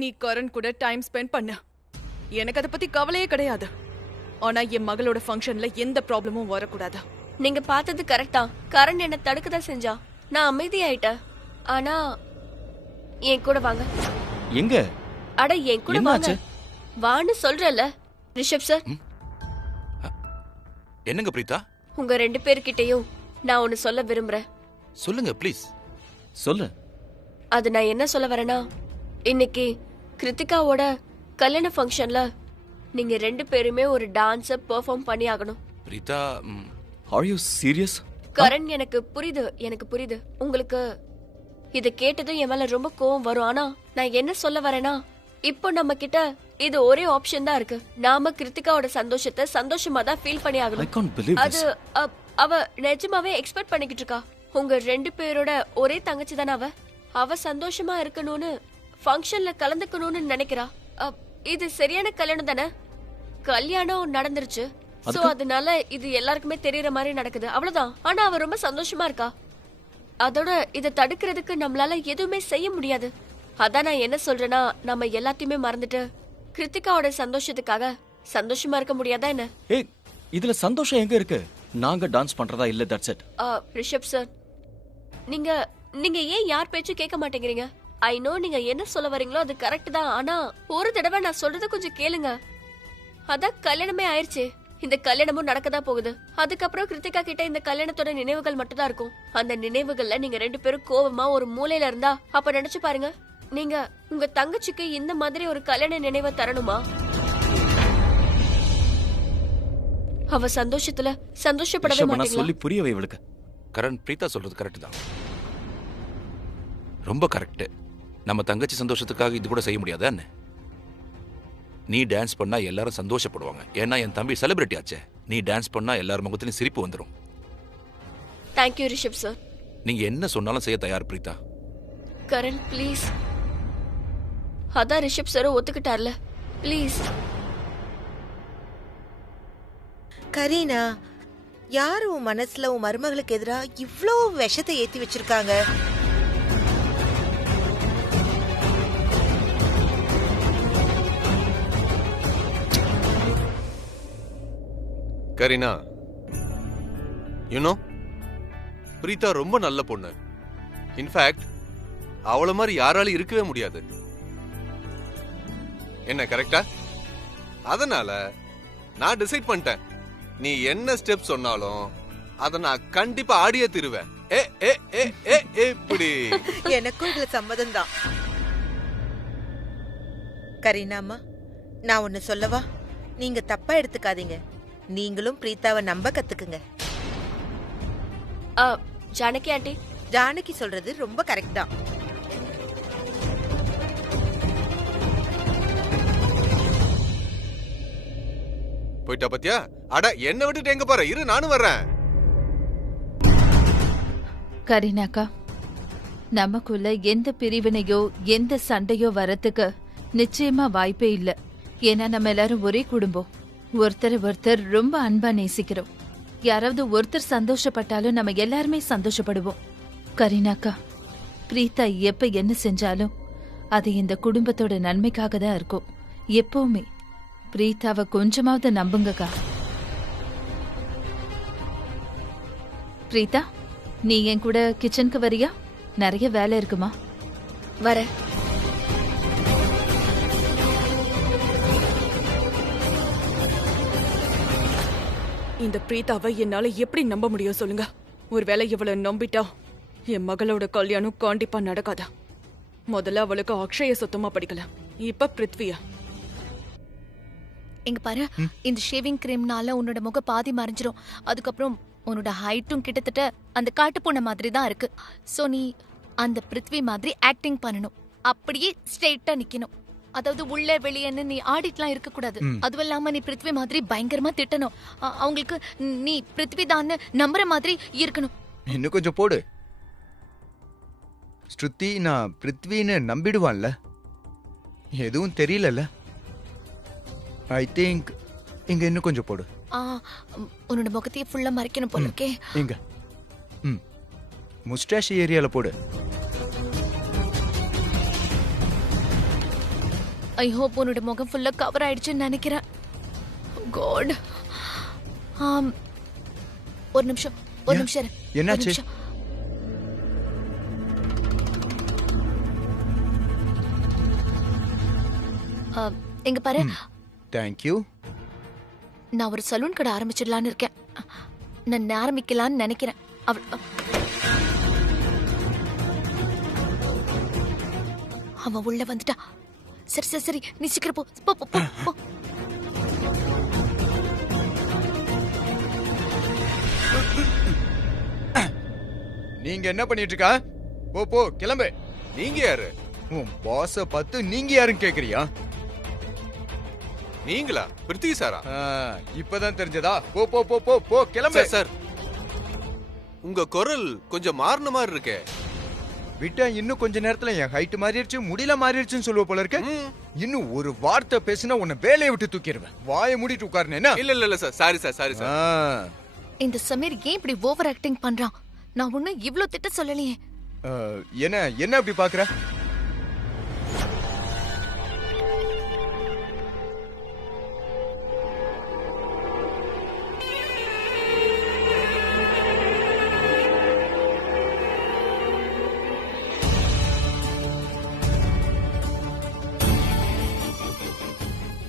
நீ கரண் கூட time spend பண்ண. எனக்கு அதை பத்தி கவலையே கிடையாது. ஆனா என் மகளோட ஃபங்க்ஷன்ல எந்த ப்ராப்ளமும் வரக்கூடாது. நீங்க பார்த்தது கரெக்டா. கரண் என்ன தடுக்கதான் செஞ்சா. நான் அமைதியாயிட்டேன். ஆனா என் கூட வாங்க. எங்க? அட என் கூட வாங்க. வான்னு சொல்றல ரிஷப் சார். என்னங்க பிரீதா? உங்க 2 பேர்கிட்டயும் நான் ஒன்னு சொல்ல விரும்புறேன். சொல்லுங்க ப்ளீஸ். சொல்லு. அது நான் என்ன சொல்ல வரேன்னா, இன்னைக்கு கிருத்திகாவோட கல்யாண ஃபங்க்ஷன்ல நீங்க 2 பேருமே ஒரு டான்ஸ பெர்ஃபார்ம் பண்ணி ஆகணும். Preetha, are you serious? Karan, எனக்கு புரியுது. உங்களுக்கு இத கேட்டதும் என் மேல ரொம்ப கோவம் வரும். ஆனா நான் என்ன சொல்ல வரேன்னா, இப்போ நம்ம கிட்ட இது ஒரே ஆப்ஷன் தான் இருக்கு. நாம கிருத்திகாவோட சந்தோஷத்தை சந்தோஷமா தான் ஃபீல் பண்ணி ஆகணும். அது அவ நிஜமாவே எக்ஸ்பெக்ட் பண்ணிக்கிட்டு இருக்கா. உங்க 2 பேரோட ஒரே தங்கச்சி தானே அவ சந்தோஷமா இருக்கணும்னு ஃபங்க்ஷன்ல கலந்துக்கணும்னு நினைக்கிறா. இது சரியான கல்யாணம் தானே? கல்யாணம் நடந்துருச்சு. சோ அதனால இது எல்லாருக்குமே தெரியற மாதிரி நடக்குது, அவ்வளவுதான். ஆனா அவ ரொம்ப சந்தோஷமா இருக்கா. அதோட இதை தடுக்கிறதுக்கு நம்மளால எதுவுமே செய்ய முடியாது. அதான் நான் என்ன சொல்றேன்னா, நம்ம எல்லாத்தையுமே மறந்துட்டு கிருத்திகாவோட சந்தோஷத்துக்காக சந்தோஷமா இருக்க முடியாதா என்ன? ஏய், இதுல சந்தோஷம் எங்க இருக்கு? நாங்க டான்ஸ் பண்றதா இல்ல, தட்ஸ் இட். ரிஷப் சார், நீங்க ஏன் யார் பேச்சும் கேட்க மாட்டேங்கிறீங்க? ஐ நோ நீங்க என்ன சொல்ல வரீங்களோ அது கரெக்ட் தான். ஆனா ஒரு தடவை நான் சொல்றத கொஞ்சம் கேளுங்க. அதான் கல்யாணமே ஆயிருச்சு. இந்த கல்யாணமும் நடக்கதான் போகுது. அதுக்கப்புறம் கிருத்திகா கிட்ட இந்த கல்யாணத்தோட நினைவுகள் மட்டும் தான் இருக்கும். அந்த நினைவுகள்ல நீங்க 2 பேரும் கோவமா ஒரு மூலையில இருந்தா அப்ப நினைச்சு பாருங்க, நீங்க உங்க தங்கச்சிக்கு இந்த மாதிரி ஒரு கல்யாண நினைவை தரணுமா? அவ சந்தோஷத்துல சந்தோஷப்படவே மாட்டீங்களா? சொல்லி புரியவே இவளுக்கு. கரண், பிரீதா சொல்றது கரெக்ட் தான், ரொம்ப கரெக்ட். நம்ம தங்கச்சி சந்தோஷத்துக்காக இது கூட செய்ய முடியாதா என்ன? நீ டான்ஸ் பண்ணா எல்லாரும் சந்தோஷப்படுவாங்க. ஏன்னா என் தம்பி செலிபிரிட்டி ஆச்சே. நீ டான்ஸ் பண்ணா எல்லாரும் முகத்திலும் சிரிப்பு வந்துடும். Thank you Rishabh sir. நீங்க என்ன சொன்னாலும் செய்ய தயார் பிரீதா. கரண் ப்ளீஸ். அதான் ரிஷப் சார் ஒத்துக்கிட்டார்ல, ப்ளீஸ். கரீனா, யாரு உன் மனசுல உன் மருமகளுக்கு எதிரா இவ்ளோ விஷத்தை ஏத்தி வச்சிருக்காங்க? கரீனா, பிரீதா ரொம்ப நல்ல பொண்ணு. இன்ஃபேக்ட் அவள மாதிரி யாராலும் இருக்கவே முடியாது. என்ன கரெக்டா? அதனால நான் டிசைட் பண்ணிட்டேன், நீ என்ன ஸ்டெப் சொன்னாலும் அத நான் கண்டிப்பா ஆடியே தருவேன். இப்படி எனக்கும் இதுல சம்மதம் தான். கரீனாமா, நான் ஒன்னு சொல்லவா? நீங்க தப்பா எடுத்துக்காதீங்க. நீங்களும் பிரீதாவை நம்ப கத்துக்குங்க. ஜானகி ஆண்டி, ஜானகி சொல்றது ரொம்ப கரெக்ட் தான். போயிட்டா பத்தியா? அட, என்ன விட்டுட்டு எங்க போற? இரு, நானும் வர்றேன். கரீனாக்கா, நமக்குள்ள எந்த பிரிவினையோ எந்த சண்டையோ வரத்துக்கு நிச்சயமா வாய்ப்பே இல்ல. ஏன்னா நம்ம எல்லாரும் ஒரே குடும்பம். ஒருத்தர் ரொம்ப அன்பா நேசிக்கிறோம். யாராவது ஒருத்தர் சந்தோஷப்பட்டாலும் நம்ம எல்லாருமே சந்தோஷப்படுவோம். கரீனாக்கா, பிரீதா எப்ப என்ன செஞ்சாலும் அது இந்த குடும்பத்தோட நன்மைக்காக தான் இருக்கும். எப்பவுமே பிரீதாவை கொஞ்சமாவது நம்புங்கக்கா. பிரீதா, நீ என் கூட கிச்சனுக்கு வரியா? நிறைய வேலை இருக்குமா? வர. இந்த பிரீதாவை என்னால எப்படி நம்ப முடியும் சொல்லுங்க? ஒருவேளை இவளை நம்பிட்டா என் மகளோட கல்யாணம் கண்டிப்பா நடக்காதா? முதல்ல அவளுக்கு அக்ஷய சுத்தமா படிக்கல, இப்ப பிருத்வியா. இங்க பாரு, இந்த ஷேவிங் கிரீம்னால உன்னோட முகம் பாதி மறைஞ்சிரும். அதுக்கப்புறம் உன்னோட ஹைட்டும் கிட்டத்தட்ட அந்த காட்டுப்பூனை மாதிரி தான் இருக்கு. சோ நீ அந்த பிருத்வி மாதிரி ஆக்டிங் பண்ணணும். அப்படியே ஸ்ட்ரெயிட்டா நிக்கணும். அதாவது உள்ள வெளியன்னு நீ ஆடிட்லாம் இருக்க கூடாது. அதுவும் இல்லாம நீ பிருத்வி மாதிரி பயங்கரமா திட்டணும். அவங்களுக்கு நீ பிருத்வி தான் நம்புற மாதிரி இருக்கணும். இன்னும் கொஞ்சம் போடு. ஸ்ருதி நான் பிருத்வின்னு நம்பிடுவான்ல? எதுவும் தெரியலல்ல? ஐ திங்க் இங்க இன்னும் கொஞ்சம் போடு. உன்னோட முகத்தையே ஃபுல்லா மறைக்கணும் போல இருக்கே. இங்க முஸ்டாஷ் ஏரியால போடு. ஐ ஹோப் உன்னோட முகம் ஃபுல்லா கவர் ஆயிடுச்சுன்னு நினைக்கிறேன். காட். ஒரு நிமிஷம் இரு. ஒரு என்னாச்சு? நிமிஷம். எங்க பாரு, தேங்க்யூ. நான் ஒரு சலூன் கடை ஆரம்பிச்சிடலான்னு இருக்கேன். நான் ஆரம்பிக்கலான்னு நினைக்கிறேன். அவன் உள்ள வந்துட்டா. சரி சரி சரி, நீ சீக்கிரம் போ போ போ, போ. நீங்க என்ன பண்ணிட்டு இருக்கா? போ போ, கிளம்பு. நீங்க யாரு? உன் பாஸ பார்த்து நீங்க யாருன்னு கேக்குறியா? நீங்களா? பிருத்திவி சாரா? இப்பதான் தெரிஞ்சதா? போ போ போ போ போ, கிளம்பு. சார், உங்க குரல் கொஞ்சம் மாறின மாதிரி இருக்கே. விட்டா இன்னும் கொஞ்ச நேரத்துல என் ஹைட் மாறிடுச்சு, முடியல மாறிடுச்சுன்னு சொல்லுவ போல இருக்க. இன்னும் ஒரு வார்த்தை பேசினா உன்னை வேலையை விட்டு தூக்கிடுவேன். வாயை மூடிட்டு உட்காருன. என்ன? இல்ல sir, sorry sir, sorry sir. இந்த சமீர் ஏன் இப்படி ஓவர் ஆக்டிங் பண்றான்? நான் ஒன்னும் இவ்ளோ திட்ட சொல்லலையே. என்ன என்ன அப்படி பாக்குற?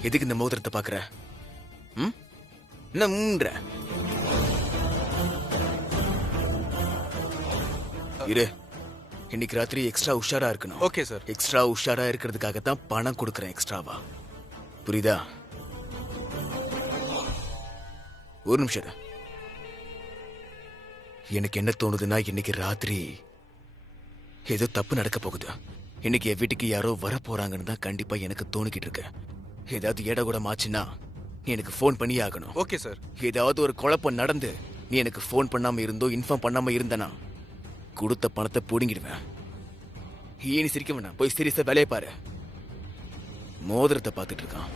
எதுக்கு இந்த மோதிரத்தை பாக்குற? என்ன இரு, இன்னைக்கு ராத்திரி எக்ஸ்ட்ரா உஷாரா இருக்கணும். Okay sir. எக்ஸ்ட்ரா உஷாரா இருக்கிறதுக்காக தான் பணம் கொடுக்கறேன் எக்ஸ்ட்ராவா. புரியுதா? ஒரு நிமிஷம் இரு. எனக்கு என்ன தோணுதுன்னா, இன்னைக்கு ராத்திரி ஏதோ தப்பு நடக்க போகுது. இன்னைக்கு என் வீட்டுக்கு யாரோ வர போறாங்கன்னு தான் கண்டிப்பா எனக்கு தோணிக்கிட்டு இருக்கு. ஏதாவது ஏடகூடம் ஆச்சுன்னா நீ எனக்கு ஃபோன் பண்ணி ஆகணும். Okay sir. ஏதாவது ஒரு குழப்பம் நடந்து நீ எனக்கு ஃபோன் பண்ணாம இருந்தோ இன்ஃபார்ம் பண்ணாம இருந்தனா கொடுத்த பணத்தை புடுங்கிடுவேன். நீ சிரிக்க வேணாம், போய் சீரியஸா வேலையை பாரு. மோதிரத்தை பார்த்துட்டு இருக்கான்.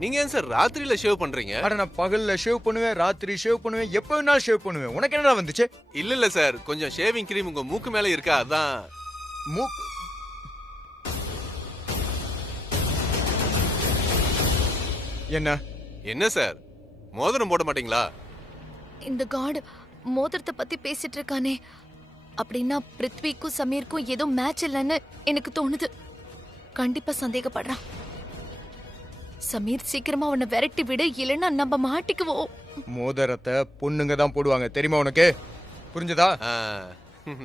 நீங்க ஏன் சார் ராத்திரியில ஷேவ் பண்றீங்க? அட, நான் பகல்ல ஷேவ் பண்ணுவேன், ராத்திரி ஷேவ் பண்ணுவேன், எப்ப வேணாலும் ஷேவ் பண்ணுவேன். உனக்கு என்னடா வந்துச்சு? இல்ல சார், கொஞ்சம் ஷேவிங் கிரீம் உங்க மூக்கு மேல இருக்கா, அதான். மூக்கு? என்ன சார், மோதிரம் போட மாட்டீங்களா? இந்த காட் மோதிரத்தை பத்தி பேசிட்டு இருக்கானே, அப்படின்னா பிருத்விக்கும் சமீருக்கும் ஏதோ மேட்ச் இல்லைன்னு எனக்கு தோணுது. கண்டிப்பா சந்தேகப்படுறான். சமீர் சீக்கிரமா அவனை விரட்டி விடு, இல்லைன்னா நம்ம மாட்டிக்குவோம். மோதிரத்தை பொண்ணுங்க தான் போடுவாங்க, தெரியுமா உனக்கு? புரிஞ்சதா?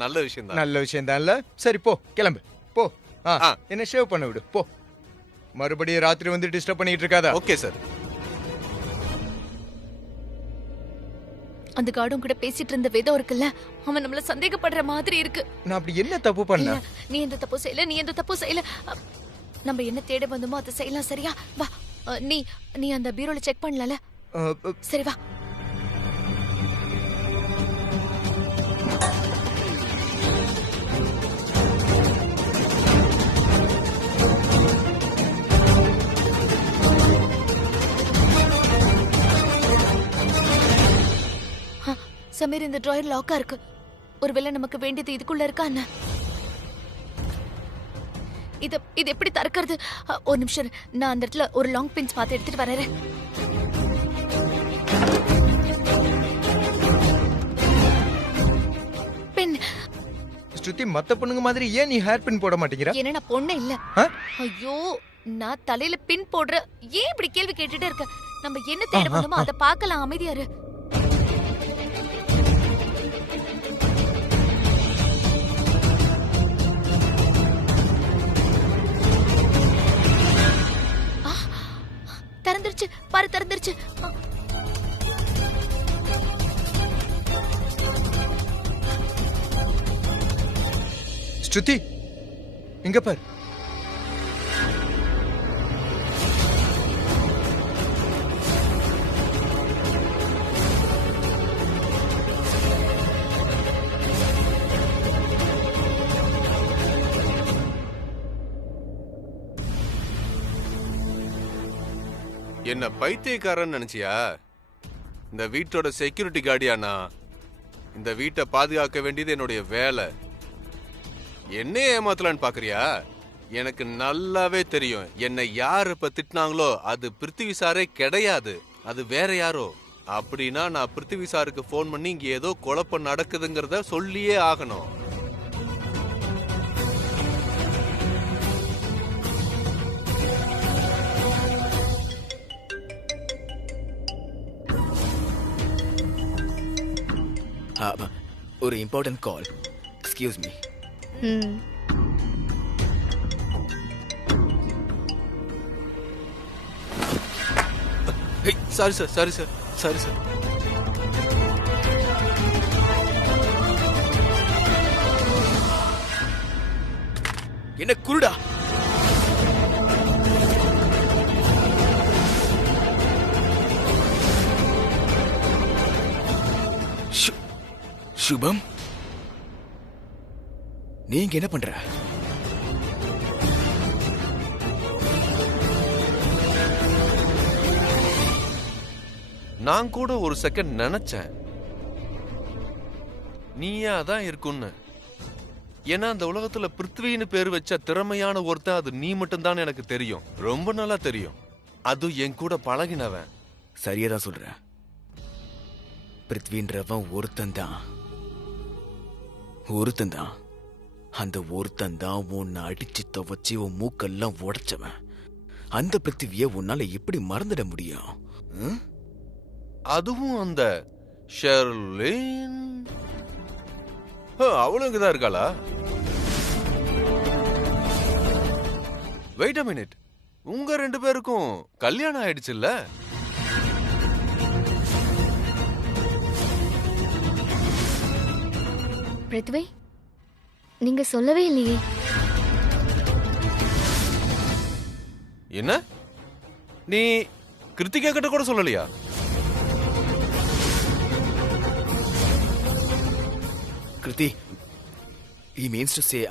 நல்ல விஷயம் தான். நல்ல விஷயம் தான் இல்ல? சரி போ, கிளம்பு போ. என்ன ஷேவ் பண்ண விடு போ. மறுபடியும் ராத்திரி வந்து டிஸ்டர்ப் பண்ணிட்டு இருக்காதா? Okay sir. அந்த காடும் கூட பேசிட்டு இருந்த வேதம் இருக்குல்ல, அவன் நம்மள சந்தேகப்படுற மாதிரி இருக்கு. நான் அப்படி என்ன தப்பு பண்ண? நீ எந்த தப்பு செய்யல. நம்ம என்ன தேட வந்தோமோ அதை செய்யலாம். சரியா? வா. நீ அந்த பீரோல செக் பண்ணல. சரி வா. சமீர், இந்த டிராயர் லாக்கா இருக்கு. ஒருவேளை நமக்கு வேண்டியது இதுக்குள்ள இருக்கா என்ன? இது எப்படி திறக்கிறது? ஒரு நிமிஷம், நான் அந்த இடத்துல ஒரு லாங் பின்ஸ் பார்த்து எடுத்துட்டு வரேன். பின் ஸ்ருதி, மத்த பொண்ணுங்க மாதிரி ஏன் நீ ஹேர் பின் போட மாட்டேங்கிற? ஏன்னா நான் பொண்ணு இல்ல. ஐயோ, நான் தலையில பின் போடுற. ஏன் இப்படி கேள்வி கேட்டுட்டே இருக்க? நம்ம என்ன தேட வந்தோமோ அதை பார்க்கலாம். அமைதியாரு. திறந்துருச்சு பாரு, திறந்துருச்சு. ஸ்ருதி, இங்க பாரு. என்ன பைத்தியக்காரன் நினைச்சியா? இந்த வீட்டோட செக்யூரிட்டி கார்டியானா? இந்த வீட்டை பாதுகாக்க வேண்டியது என்னுடைய வேலை. என்ன ஏமாத்தலான்னு பாக்குறியா? எனக்கு நல்லாவே தெரியும். என்னை யார் இப்ப திட்டினாங்களோ அது பிருத்திவி சாரே கிடையாது, அது வேற யாரோ. அப்படின்னா நான் பிருத்திவி சாருக்கு ஃபோன் பண்ணி இங்க ஏதோ குழப்பம் நடக்குதுங்கிறத சொல்லியே ஆகணும். ஒரு important call. Excuse me. Sorry sir, sorry sir, sorry sir. என்ன குருடா? சுபம், நீங்க என்ன பண்ற? நான் கூட ஒரு செகண்ட் நினைச்சேன் நீயா தான் இருக்குன்னு. ஏன்னா அந்த உலகத்துல பிருத்வின்னு பேர் வச்ச திறமையான ஒருத்தன் அது நீ மட்டும்தான் எனக்கு தெரியும், ரொம்ப நல்லா தெரியும். அது என் கூட பழகினவன். சரியா தான் சொல்ற. பிருத்வின்றவன் ஒருத்தன் தான். அந்த ஒருத்தன் தான் உன்னை அடிச்சு துவச்சி உன் மூக்கெல்லாம் உடைச்சவன். அந்த பிருத்திவிய உன்னால எப்படி மறந்துட முடியும்? அதுவும் அந்த ஷெர்லின் அவளும் இங்கதான் இருக்காளா? வெயிட் அ மினிட், உங்க 2 பேருக்கும் கல்யாணம் ஆயிடுச்சுல்ல? பிருத்வி, நீங்க சொல்லவே இல்லையே. என்ன, நீ கிருத்திகா கிட்ட கூட சொல்லலையா? Kriti, he means to say,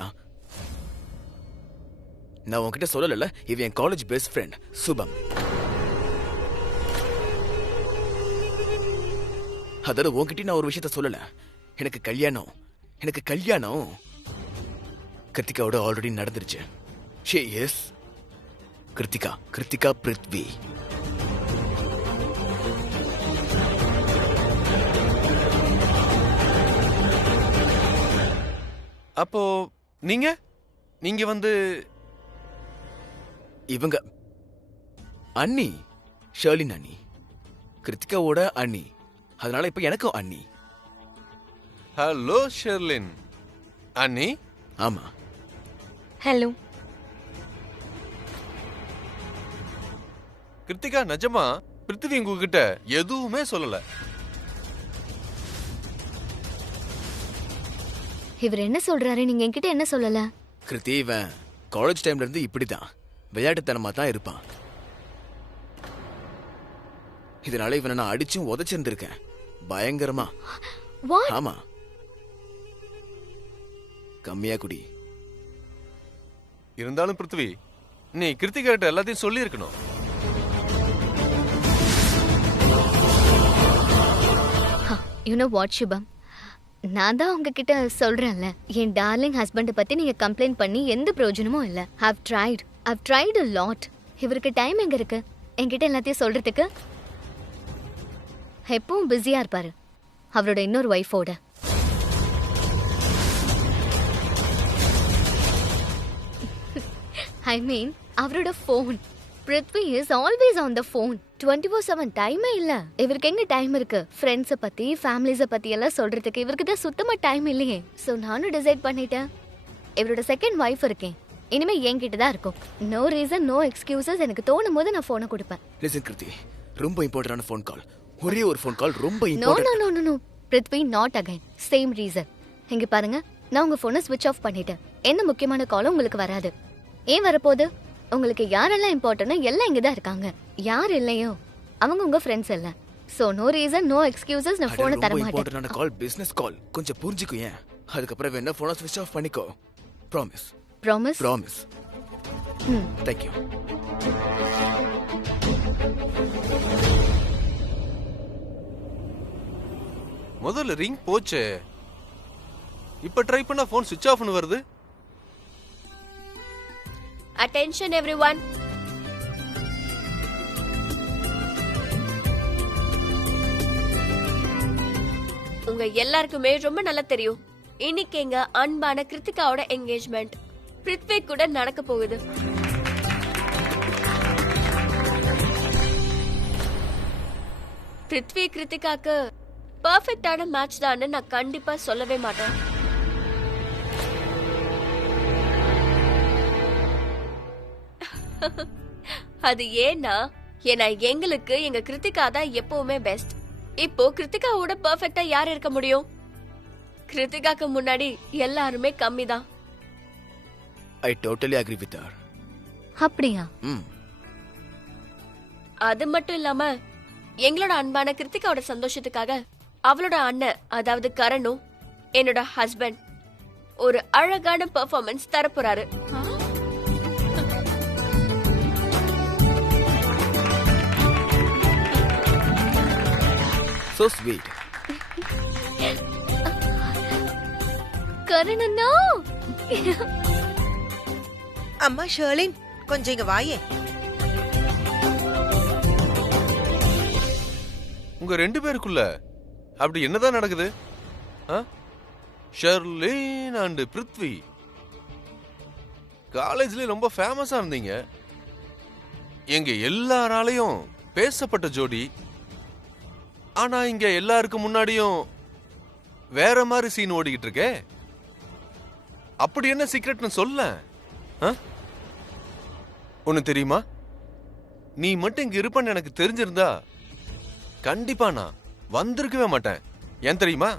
நான் உன்கிட்ட சொல்லல, இவன் என் காலேஜ் பெஸ்ட் ஃப்ரெண்ட் சுபம். அதோட உன்கிட்ட நான் ஒரு விஷயத்த சொல்லல. எனக்கு கல்யாணம் கிருத்திகாவோட ஆல்ரெடி நடந்துருச்சு. ஷே எஸ் கிருத்திகா பிருத்வி. அப்போ நீங்க வந்து இவங்க அண்ணி, ஷர்லின் அண்ணி, கிருத்திகாவோட அண்ணி. அதனால இப்ப எனக்கும் அண்ணி. ஹலோ ஷெர்லின் அண்ணி. ஆமா. ஹலோ கிருத்திகா, நிஜமா பிருத்திவி உங்ககிட்ட எதுவுமே சொல்லல? இவர் என்ன சொல்றாரு? நீங்க என்கிட்ட என்ன சொல்லல? கிருத்தி, இவன் காலேஜ் டைம்ல இருந்து இப்படிதான் விளையாட்டுத்தனமா தான் இருப்பான். இதனால இவனை நான் அடிச்சும் உதைச்சிருந்திருக்கேன் பயங்கரமா. ஆமா. கம்மியா குடி. இருந்தாலும் பிருத்வி, நீ கிருத்திகா கிட்ட எல்லாத்தையும் சொல்லி இருக்கணும். யூ நோ வாட் சுபம், நான் தான் உங்ககிட்ட சொல்றேன்ல, என் டார்லிங் ஹஸ்பண்ட் பத்தி நீங்க கம்ப்ளைண்ட் பண்ணி எந்த பிரயோஜனமும் இல்ல. I've tried a lot. இவருக்கு டைம் எங்க இருக்கு என்கிட்ட எல்லாத்தையும் சொல்றதுக்கு? எப்பவும் பிஸியா இருப்பாரு அவரோட இன்னொரு ஒய்ஃபோட. ஐ மீன் அவரோட phone. Prithvi is always on the phone. 24/7 டைமே இல்ல. இவருக்கு எங்க டைம் இருக்கு ஃப்ரெண்ட்ஸை பத்தி ஃபேமிலிஸை பத்தி எல்லாம் சொல்றதுக்கு? இவருக்கு தான் சுத்தமா டைம் இல்லையே. ஸோ நானும் டிசைட் பண்ணிட்டேன், இவரோட செகண்ட் ஒய்ஃப் இருக்கேன், இனிமே என்கிட்ட தான் இருக்கும். No reason, no excuses. எனக்கு தோணும் போது நான் ஃபோனை கொடுப்பேன். லிசன் கிருத்தி, ரொம்ப இம்பார்ட்டன்டான ஃபோன் கால். ஒரே ஒரு ஃபோன் கால் ரொம்ப no important. No no no Prithvi, not again same reason. இங்க பாருங்க, நான் உங்க ஃபோனை ஸ்விட்ச் ஆஃப் பண்ணிட்டேன். என்ன முக்கியமான காலும் உங்களுக்கு வராது. ஏன் வரப்போகுது? உங்களுக்கு யாரெல்லாம் இம்பார்ட்டன்ட்டோ எல்லாம் இங்க தான் இருக்காங்க. யார் இல்லையோ அவங்க உங்க ஃப்ரெண்ட்ஸ் இல்ல. So no reason, no excuses. நான் ஃபோனை தர மாட்டேன். இம்பார்ட்டன்டான கால், பிசினஸ் கால். கொஞ்சம் புரிஞ்சுக்கோ. ஏன் அதுக்கப்புறம் வேணா ஃபோனை ஸ்விட்ச் ஆஃப் பண்ணிக்கோ. Promise. Promise? Promise. Thank you. முதல்ல ரிங் போச்சே, இப்ப ட்ரை பண்ணா போன் சுவிட்ச் ஆஃப்னு வருது. Attention everyone. உங்க எல்லாருக்குமே ரொம்ப நல்லா தெரியும் இன்னைக்கு எங்க அன்பான கிருத்திகாவோட என்கேஜ்மெண்ட் பிருத்வி கூட நடக்க போகுது. பிருத்வி கிருத்திகாக்கு பெர்ஃபெக்ட்டான மேட்ச் தான் நான் கண்டிப்பா சொல்லவே மாட்டேன். அது ஏன்னா எங்களுக்கு எங்க கிருத்திகா தான் எப்பவுமே பெஸ்ட். இப்போ கிருத்திகாவோட பெர்ஃபெக்ட்டா யார் இருக்க முடியும்? கிருத்திகாக்கு முன்னாடி எல்லாருமே கம்மி தான். I totally agree with her. அப்படியா? அது மட்டும் இல்லாம எங்களோட அன்பான கிருத்திகாவோட சந்தோஷத்துக்காக அவளோட அண்ணன் அதாவது கரணும் என்னோட ஹஸ்பண்ட் ஒரு அழகான பெர்ஃபார்மன்ஸ் தரப்போறாரு. So sweet. கரணண்ணா, அம்மா ஷர்லின், கொஞ்சம் இங்க வாயே. உங்க 2 பேருக்குள்ள அப்படி என்னதான் நடக்குது? ஷர்லின் அண்ட் பிருத்வி காலேஜ்ல ரொம்ப ஃபேமஸா இருந்தீங்க. எங்க எல்லாராலையும் பேசப்பட்ட ஜோடி. ஆனா இங்க எல்லாருக்கும் முன்னாடியும் வேற மாதிரி சீன் ஓடிக்கிட்டு இருக்கே. அப்படி என்ன சீக்ரெட்னு சொல்ல. ஒன்னு தெரியுமா, நீ மட்டும் இங்க இருப்பன்னு எனக்கு தெரிஞ்சிருந்தா கண்டிப்பா நான் வந்திருக்கவே மாட்டேன். ஏன் தெரியுமா?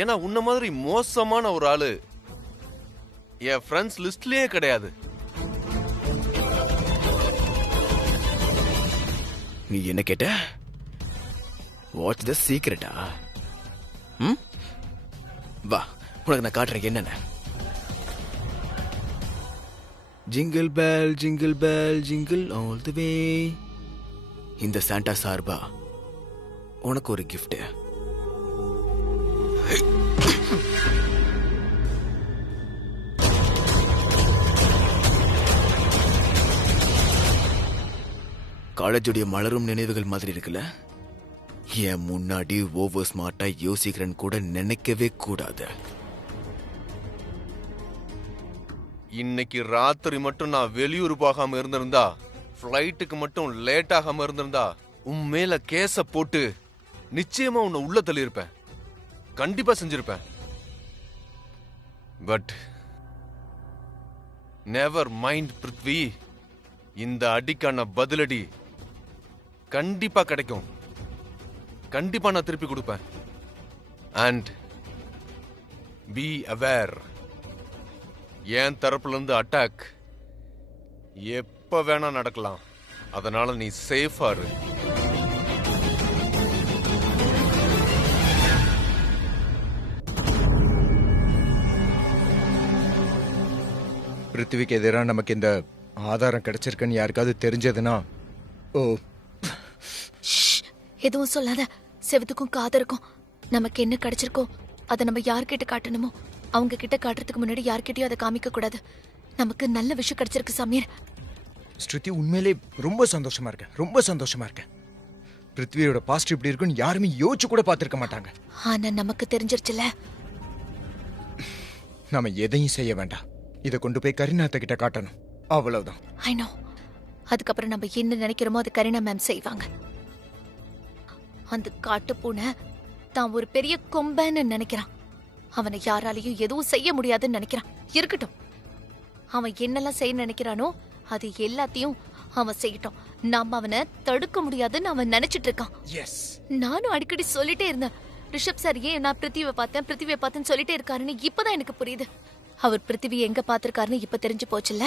ஏன்னா உன்ன மாதிரி மோசமான ஒரு ஆளு என் ஃப்ரெண்ட்ஸ் லிஸ்ட்லயே கிடையாது. நீ என்ன கேட்ட? வாட்ஸ் த சீக்ரெட்டா? வா, உனக்கு நான் காட்டுறேன் என்னென்ன. Jingle bell jingle bell jingle all the way. இந்த சாண்டா சார்பா உனக்கு ஒரு கிஃப்ட். காலேஜுடைய மலரும் நினைவுகள் மாதிரி இருக்குல்ல. என் முன்னாடி ஓவர் ஸ்மார்ட்டா யோசிக்கிறேன்னு கூட நினைக்கவே கூடாது. இன்னைக்கு ராத்திரி மட்டும் நான் வெளியூர் போகாம இருந்திருந்தா, ஃப்ளைட்டுக்கு மட்டும் லேட் ஆகாம இருந்திருந்தா, உன் மேல கேஸ போட்டு நிச்சயமா உன்னை உள்ள தள்ளியிருப்பேன். கண்டிப்பா செஞ்சிருப்பேன். பட் நெவர் மைண்ட் பிருத்வி, இந்த அடிக்கான பதிலடி கண்டிப்பா கிடைக்கும். கண்டிப்பா நான் திருப்பி கொடுப்பேன். அண்ட் பி அவேர், என் தரப்புல இருந்து அட்டாக் எப்ப வேணா நடக்கலாம். அதனால நீ சேஃபா இரு. பிருத்திவிக்கு எதிராக நமக்கு இந்த ஆதாரம் கிடைச்சிருக்குன்னு யாருக்காவது தெரிஞ்சதுன்னா, ஓ, எதுவும் சொல்லாத. செவத்துக்கும் காதருக்கும் நமக்கு என்ன கிடைச்சிருக்கோ அதை நம்ம யார்கிட்ட காட்டணுமோ அவங்க கிட்ட காட்டுறதுக்கு முன்னாடி யார்கிட்டயும் அதை காமிக்க கூடாது. நமக்கு நல்ல விஷயம் கிடைச்சிருக்கு சமீர். ஸ்ருதி, உண்மையிலே ரொம்ப சந்தோஷமா இருக்கேன். ரொம்ப சந்தோஷமா இருக்கேன். பிருத்வியோட பாஸ்ட் இப்படி இருக்குன்னு யாருமே யோசிச்சு கூட பார்த்திருக்க மாட்டாங்க. ஆனா நமக்கு தெரிஞ்சிருச்சுல. நாம எதையும் செய்ய வேண்டாம். இதை கொண்டு போய் கரீனாத்த கிட்ட காட்டணும். அவ்வளவுதான். I know. அதுக்கப்புறம் நம்ம என்ன நினைக்கிறோமோ அது கரீனா மேம் செய்வாங்க. அந்த காட்டு பூனை தான் ஒரு பெரிய கொம்பன்னு நினைக்கிறான். அவனை யாராலையும் எதுவும் செய்ய முடியாதுன்னு நினைக்கிறான். இருக்கட்டும், அவன் என்னெல்லாம் செய்ய நினைக்கிறானோ அது எல்லாத்தையும் அவன் செய்யட்டும். நாம அவனை தடுக்க முடியாதுன்னு அவன் நினைச்சிட்டு இருக்கான். நானும் அடிக்கடி சொல்லிட்டே இருந்தேன், ரிஷப் சார் ஏன் நான் பிருத்திவியை பார்த்தேன்னு சொல்லிட்டே இருக்காருன்னு. இப்பதான் எனக்கு புரியுது. அவர் பிருத்திவி எங்க பாத்திருக்காருன்னு இப்ப தெரிஞ்சு போச்சுல்ல.